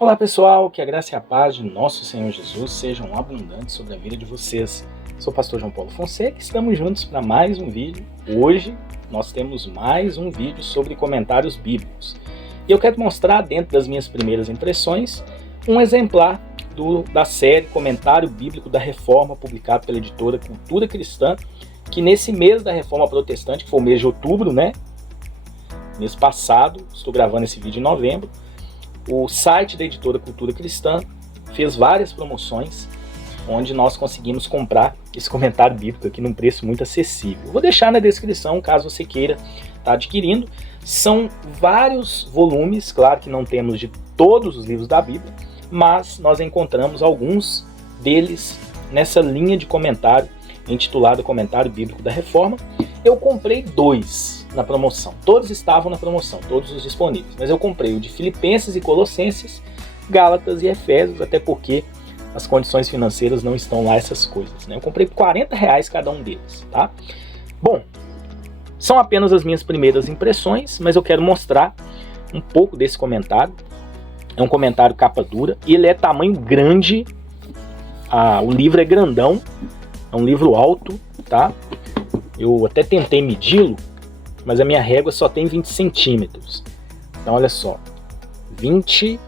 Olá pessoal, que a graça e a paz de nosso Senhor Jesus sejam abundantes sobre a vida de vocês. Sou o pastor João Paulo Fonseca e estamos juntos para mais um vídeo. Hoje nós temos mais um vídeo sobre comentários bíblicos. E eu quero mostrar, dentro das minhas primeiras impressões, um exemplar da série Comentário Bíblico da Reforma, publicado pela editora Cultura Cristã, que nesse mês da Reforma Protestante, que foi o mês de outubro, mês passado, estou gravando esse vídeo em novembro, o site da editora Cultura Cristã fez várias promoções onde nós conseguimos comprar esse comentário bíblico aqui num preço muito acessível. Vou deixar na descrição caso você queira estar adquirindo. São vários volumes, claro que não temos de todos os livros da Bíblia, mas nós encontramos alguns deles nessa linha de comentário intitulada Comentário Bíblico da Reforma. Eu comprei 2 na promoção, todos estavam na promoção, todos os disponíveis, mas eu comprei o de Filipenses e Colossenses, Gálatas e Efésios, até porque as condições financeiras não estão lá essas coisas, Eu comprei por R$40 cada um deles, tá? Bom, são apenas as minhas primeiras impressões, mas eu quero mostrar um pouco desse comentário. É um comentário capa dura, e ele é tamanho grande, o livro é grandão, é um livro alto, tá? Eu até tentei medi-lo, mas a minha régua só tem 20 centímetros. Então olha só, 20,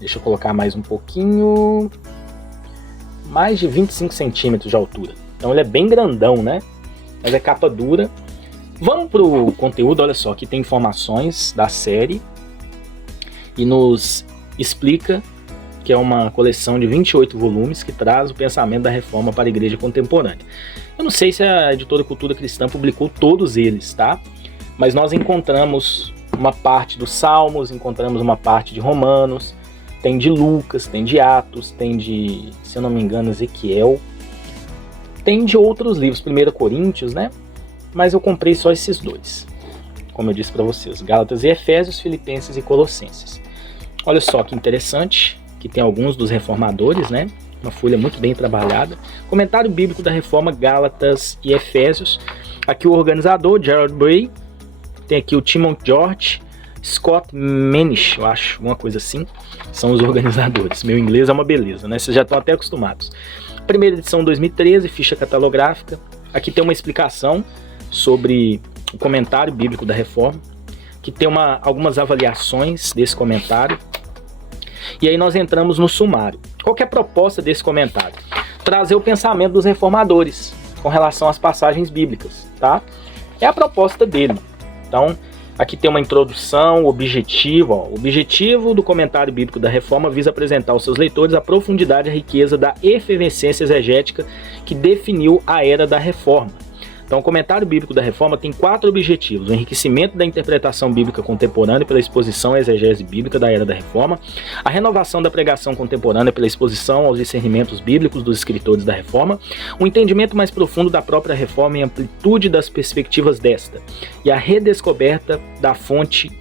deixa eu colocar mais um pouquinho, mais de 25 centímetros de altura. Então ele é bem grandão, Mas é capa dura. Vamos para o conteúdo, olha só, aqui tem informações da série e nos explica que é uma coleção de 28 volumes que traz o pensamento da reforma para a igreja contemporânea. Eu não sei se a editora Cultura Cristã publicou todos eles, tá? Mas nós encontramos uma parte dos Salmos, encontramos uma parte de Romanos, tem de Lucas, tem de Atos, tem de, se eu não me engano, Ezequiel, tem de outros livros, 1 Coríntios, Mas eu comprei só esses 2, como eu disse para vocês, Gálatas e Efésios, Filipenses e Colossenses. Olha só que interessante, que tem alguns dos reformadores, Uma folha muito bem trabalhada. Comentário Bíblico da Reforma, Gálatas e Efésios. Aqui o organizador, Gerald Bray. Tem aqui o Timon George, Scott Manish, eu acho, uma coisa assim. São os organizadores. Meu inglês é uma beleza, Vocês já estão até acostumados. Primeira edição 2013, ficha catalográfica. Aqui tem uma explicação sobre o Comentário Bíblico da Reforma, que tem algumas avaliações desse comentário. E aí nós entramos no sumário. Qual que é a proposta desse comentário? Trazer o pensamento dos reformadores com relação às passagens bíblicas, tá? É a proposta dele. Então, aqui tem uma introdução, o objetivo. O objetivo do Comentário Bíblico da Reforma visa apresentar aos seus leitores a profundidade e a riqueza da efervescência exegética que definiu a era da Reforma. Então, o Comentário Bíblico da Reforma tem 4 objetivos: o enriquecimento da interpretação bíblica contemporânea pela exposição à exegese bíblica da Era da Reforma, a renovação da pregação contemporânea pela exposição aos discernimentos bíblicos dos escritores da Reforma, o entendimento mais profundo da própria Reforma e amplitude das perspectivas desta, e a redescoberta da forte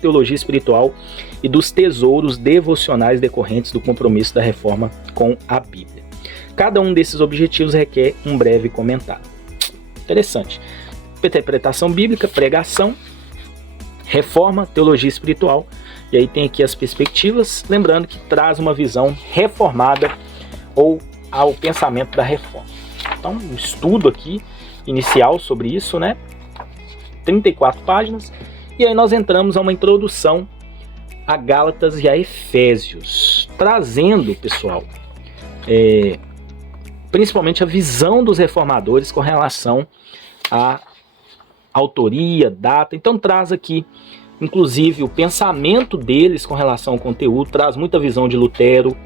teologia espiritual e dos tesouros devocionais decorrentes do compromisso da Reforma com a Bíblia. Cada um desses objetivos requer um breve comentário. Interessante. Interpretação bíblica, pregação, reforma, teologia espiritual. E aí tem aqui as perspectivas, lembrando que traz uma visão reformada ou ao pensamento da reforma. Então, um estudo aqui inicial sobre isso, 34 páginas. E aí nós entramos a uma introdução a Gálatas e a Efésios, trazendo, pessoal, principalmente a visão dos reformadores com relação à autoria, data. Então traz aqui, inclusive, o pensamento deles com relação ao conteúdo, traz muita visão de Lutero,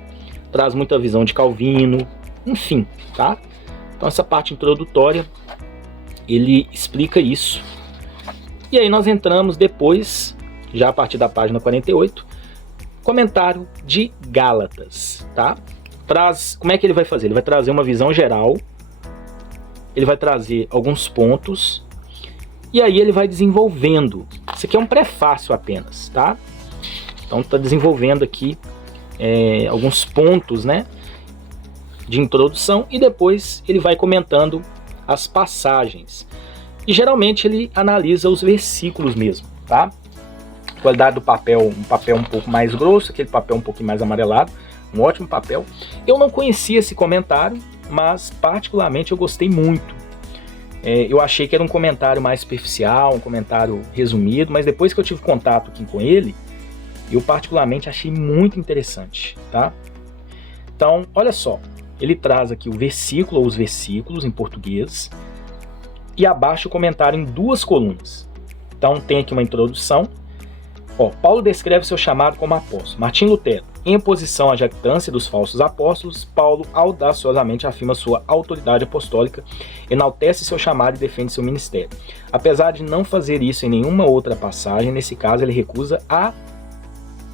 traz muita visão de Calvino, enfim, tá? Então essa parte introdutória, ele explica isso. E aí nós entramos depois, já a partir da página 48, comentário de Gálatas, tá? Como é que ele vai fazer? Ele vai trazer uma visão geral, ele vai trazer alguns pontos, e aí ele vai desenvolvendo. Isso aqui é um prefácio apenas, tá? Então está desenvolvendo aqui alguns pontos, de introdução, e depois ele vai comentando as passagens. E geralmente ele analisa os versículos mesmo, tá? qualidade do papel, um papel um pouco mais grosso, aquele papel um pouquinho mais amarelado, um ótimo papel. Eu não conhecia esse comentário, mas particularmente eu gostei muito. Eu achei que era um comentário mais superficial, um comentário resumido, mas depois que eu tive contato aqui com ele, eu particularmente achei muito interessante, tá? Então, olha só, ele traz aqui o versículo ou os versículos em português e abaixo o comentário em 2 colunas. Então tem aqui uma introdução. Paulo descreve seu chamado como apóstolo. Martim Lutero, em oposição à jactância dos falsos apóstolos, Paulo audaciosamente afirma sua autoridade apostólica, enaltece seu chamado e defende seu ministério. Apesar de não fazer isso em nenhuma outra passagem, nesse caso ele recusa a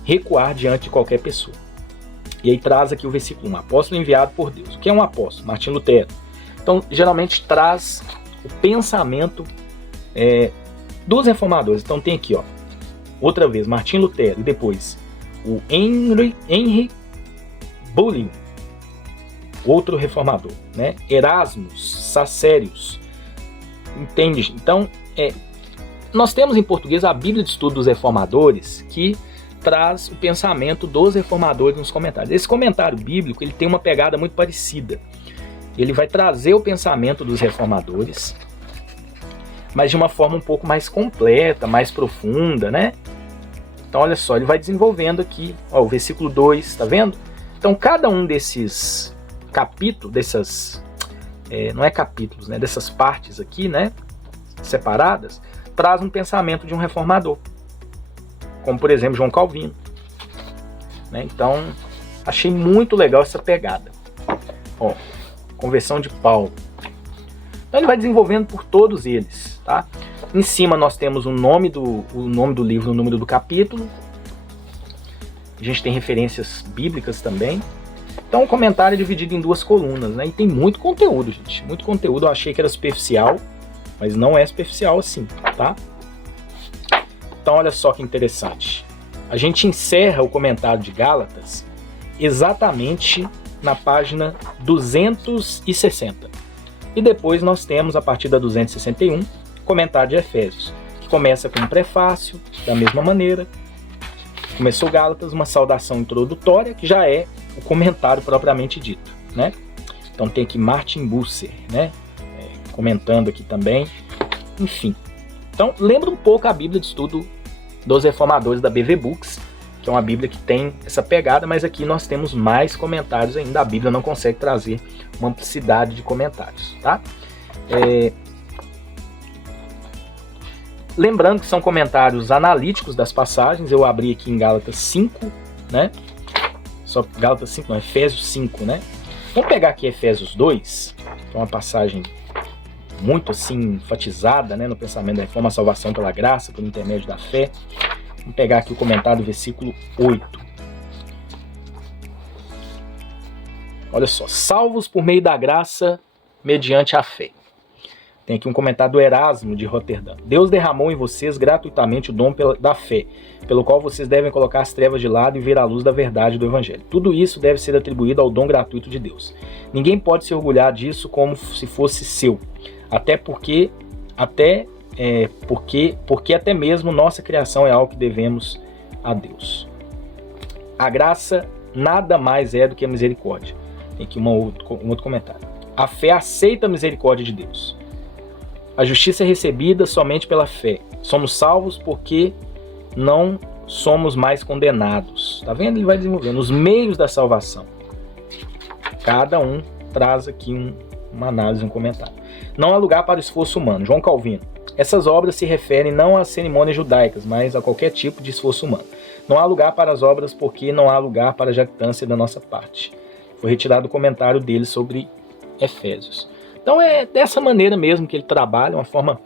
recuar diante de qualquer pessoa. E aí traz aqui o versículo 1, apóstolo enviado por Deus. O que é um apóstolo? Martim Lutero. Então, geralmente traz o pensamento dos reformadores. Então tem aqui, outra vez, Martim Lutero, e depois o Henry Bulling, outro reformador, né? Erasmus, Sacérius, entende? Então, nós temos em português a Bíblia de Estudo dos Reformadores, que traz o pensamento dos reformadores nos comentários. Esse comentário bíblico, ele tem uma pegada muito parecida. Ele vai trazer o pensamento dos reformadores, mas de uma forma um pouco mais completa, mais profunda, né? Então, olha só, ele vai desenvolvendo aqui, o versículo 2, tá vendo? Então, cada um desses capítulos, não é capítulos, né? Dessas partes aqui, né? Separadas, traz um pensamento de um reformador, como, por exemplo, João Calvino, né? Então, achei muito legal essa pegada. Conversão de Paulo. Então, ele vai desenvolvendo por todos eles, tá? Em cima nós temos o nome do livro, o número do capítulo. A gente tem referências bíblicas também. Então o comentário é dividido em 2 colunas, né? E tem muito conteúdo, gente. Muito conteúdo. Eu achei que era superficial, mas não é superficial assim, tá? Então olha só que interessante. A gente encerra o comentário de Gálatas exatamente na página 260. E depois nós temos, a partir da 261, comentário de Efésios, que começa com um prefácio, da mesma maneira. Começou Gálatas, uma saudação introdutória, que já é o comentário propriamente dito, né? Então tem aqui Martin Bucer, né? Comentando aqui também. Enfim. Então lembra um pouco a Bíblia de Estudo dos Reformadores da BV Books, que é uma Bíblia que tem essa pegada, mas aqui nós temos mais comentários ainda. A Bíblia não consegue trazer uma amplicidade de comentários, tá? Lembrando que são comentários analíticos das passagens. Eu abri aqui em Gálatas 5, né? Só Gálatas 5, não, Efésios 5, né? Vamos pegar aqui Efésios 2, que é uma passagem muito assim enfatizada, né, no pensamento da reforma, a salvação pela graça, por intermédio da fé. Vamos pegar aqui o comentário do versículo 8. Olha só, salvos por meio da graça, mediante a fé. Tem aqui um comentário do Erasmo de Roterdã. Deus derramou em vocês gratuitamente o dom da fé, pelo qual vocês devem colocar as trevas de lado e ver a luz da verdade do Evangelho. Tudo isso deve ser atribuído ao dom gratuito de Deus. Ninguém pode se orgulhar disso como se fosse seu, porque até mesmo nossa criação é algo que devemos a Deus. A graça nada mais é do que a misericórdia. Tem aqui um outro comentário. A fé aceita a misericórdia de Deus. A justiça é recebida somente pela fé. Somos salvos porque não somos mais condenados. Tá vendo? Ele vai desenvolvendo os meios da salvação. Cada um traz aqui uma análise, um comentário. Não há lugar para o esforço humano. João Calvino. Essas obras se referem não às cerimônias judaicas, mas a qualquer tipo de esforço humano. Não há lugar para as obras porque não há lugar para a jactância da nossa parte. Foi retirado o comentário dele sobre Efésios. Então é dessa maneira mesmo que ele trabalha, uma forma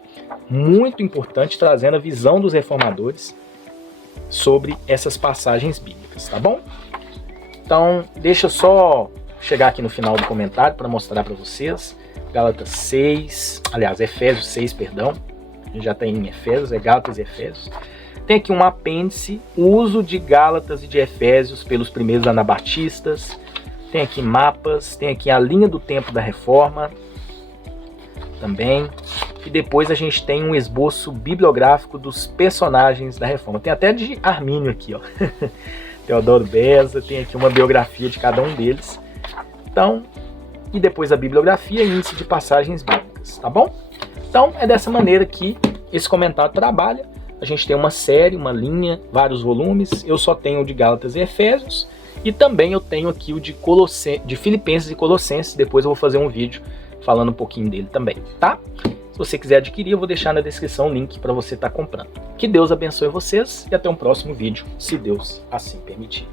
muito importante, trazendo a visão dos reformadores sobre essas passagens bíblicas, tá bom? Então deixa eu só chegar aqui no final do comentário para mostrar para vocês. Gálatas 6, aliás, Efésios 6, perdão. A gente já está em Efésios, é Gálatas e Efésios. Tem aqui um apêndice, o uso de Gálatas e de Efésios pelos primeiros anabatistas. Tem aqui mapas, tem aqui a linha do tempo da reforma também. e depois a gente tem um esboço bibliográfico dos personagens da Reforma. Tem até de Armínio aqui, ó. Teodoro Beza, tem aqui uma biografia de cada um deles. Então, e depois a bibliografia e índice de passagens bíblicas, tá bom? Então, é dessa maneira que esse comentário trabalha. A gente tem uma série, uma linha, vários volumes. Eu só tenho o de Gálatas e Efésios. E também eu tenho aqui o de Filipenses e Colossenses. Depois eu vou fazer um vídeo falando um pouquinho dele também, tá? Se você quiser adquirir, eu vou deixar na descrição o link para você estar comprando. Que Deus abençoe vocês e até um próximo vídeo, se Deus assim permitir.